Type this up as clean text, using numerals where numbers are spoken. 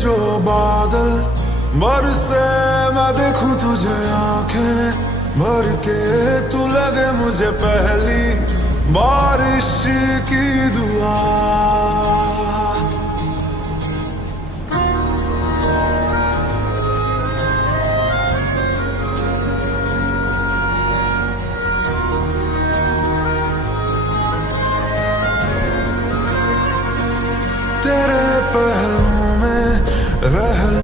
जो बादल बरसे, मैं देखूं तुझे आंखें भर के, तू लगे मुझे पहली बारिश की दुआ।